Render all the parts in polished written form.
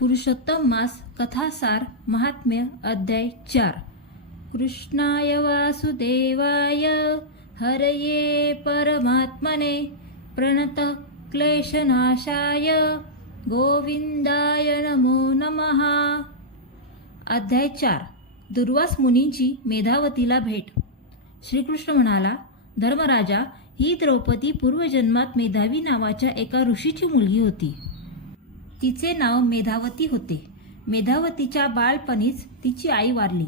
पुरुषोत्तम मास कथासार महात्म्य अध्याय 4। कृष्णाय वासुदेवाय हरये परमात्मने प्रणतः क्लेशनाशाय गोविंदाय नमो नमः। अध्याय 4। दुर्वास मुनींची मेधावतीला भेट। श्रीकृष्ण म्हणाला, धर्मराजा, ही द्रौपदी पूर्वजन्मात मेधावी नावाच्या एका ऋषीची मुलगी होती। तिचे नाव मेधावती होते। मेधावतीच्या बालपणीच तिची आई वारली,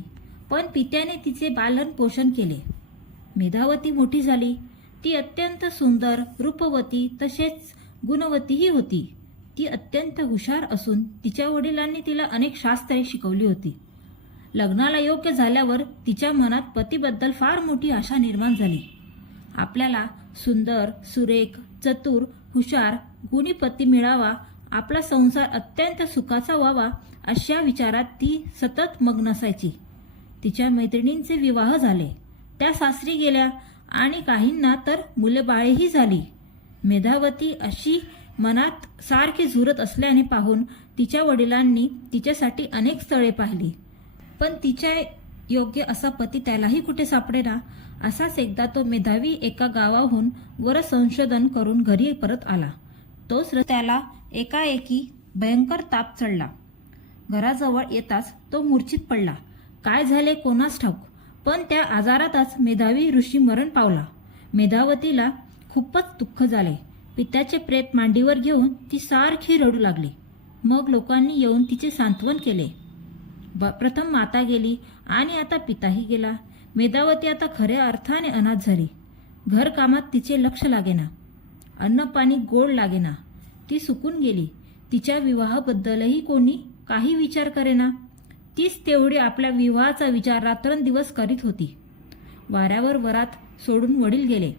पण पित्याने तिचे पालन पोषण केले। मेधावती मोठी झाली। ती अत्यंत सुंदर, रूपवती तसेच गुणवतीही होती। ती अत्यंत हुशार असून तिच्या वडिलांनी तिला अनेक शास्त्रे शिकवली होती। लग्नाला योग्य झाल्यावर तिच्या मनात पतीबद्दल फार मोठी आशा निर्माण झाली। आपल्याला सुंदर, सुरेख, चतुर, हुशार, गुणी पती मिळावा, आपला संसार अत्यंत सुखाचा व्हावा अशा विचारात ती सतत मग्न असायची। तिच्या मैत्रिणींचे विवाह झाले, त्या सासरी गेल्या आणि काहींना तर मुलेबाळेही झाली। मेधावती अशी मनात सारखी झुरत असल्याने पाहून तिच्या वडिलांनी तिच्यासाठी अनेक स्थळे पाहिली, पण तिच्या योग्य असा पती त्यालाही कुठे सापडेना। असाच एकदा तो मेधावी एका गावाहून वर संशोधन करून घरी परत आला। तोच त्याला एकाएकी भयंकर ताप चढला। घराजवळ येताच तो मूर्छित पडला। काय झाले कोणास ठाऊक, पण त्या आजारातच मेधावी ऋषी मरण पावला। मेधावतीला खूपच दुःख झाले। पित्याचे प्रेत मांडीवर घेऊन ती सारखी रडू लागली। मग लोकांनी येऊन तिचे सांत्वन केले। प्रथम माता गेली आणि आता पिताही गेला। मेधावती आता खऱ्या अर्थाने अनाथ झाली। घरकामात तिचे लक्ष लागेना, अन्न पाणी गोड लागेना। ती सुकून गेली। तिच्या विवाहाबद्दलही कोणी काही विचार करेना। तीच तेवढी आपल्या विवाहाचा विचार रात्रंदिवस करीत होती। वाऱ्यावर वरात सोडून वडील गेले।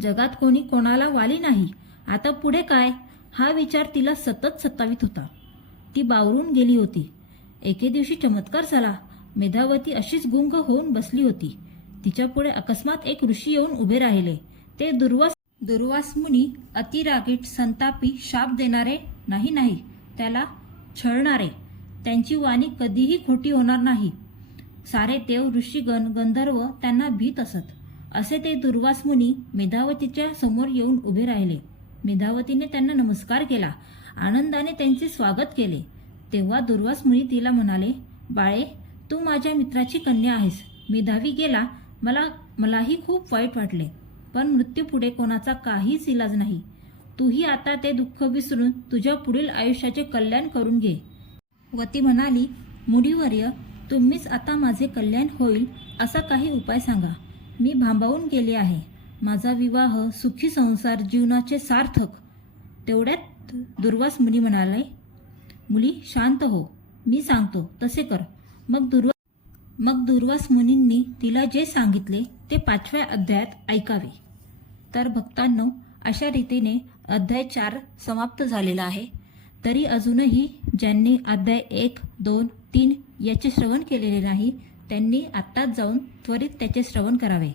जगात कोणी कोणाला वाली नाही। आता पुढे काय, हा विचार तिला सतत सतावित होता। ती बावरून गेली होती। एके दिवशी चमत्कार झाला। मेधावती अशीच गुंग होऊन बसली होती। तिच्या पुढे अकस्मात एक ऋषी येऊन उभे राहिले। ते दुर्वास मुनी, अतिरागीट, संतापी, शाप देणारे नाही, त्याला छळणारे। त्यांची वाणी कधीही खोटी होणार नाही। सारे देव, ऋषीगण, गंधर्व त्यांना भीत असत। असे ते दुर्वास मुनी मेधावतीच्या समोर येऊन उभे राहिले। मेधावतीने त्यांना नमस्कार केला, आनंदाने त्यांचे स्वागत केले। तेव्हा दुर्वास मुनी तिला म्हणाले, बाळे, तू माझ्या मित्राची कन्या आहेस। मेधावी गेला, मलाही खूप वाईट वाटले, पण मृत्यूपुढे कोणाचा काहीच इलाज नाही। तूही आता ते दुःख विसरून तुझ्या पुढील आयुष्याचे कल्याण करून घे। वती म्हणाली, मुनिवर्य, तुम्हीच आता माझे कल्याण होईल असा काही उपाय सांगा। मी भांबावून गेले आहे। माझा विवाह, सुखी संसार, जीवनाचे सार्थक। तेवढ्यात दुर्वास मुनी म्हणाले, मुली शांत हो, मी सांगतो तसे कर। मग दुर्वास मुनींनी तिला जे सांगितले ते 5व्या अध्यायात ऐकावे। तर भक्तांनो, अशा रीतीने अध्याय 4 समाप्त झालेला आहे। तरी अजूनही ज्यांनी अध्याय 1, 2, 3 याचे श्रवण केलेले नाही, त्यांनी आत्ताच जाऊन त्वरित त्याचे श्रवण करावे।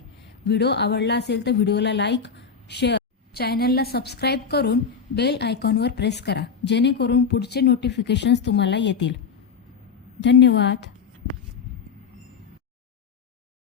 व्हिडिओ आवडला असेल तर व्हिडिओला लाईक, शेअर, चॅनलला सबस्क्राईब करून बेल आयकॉनवर प्रेस करा, जेणेकरून पुढचे नोटिफिकेशन्स तुम्हाला येतील। धन्यवाद।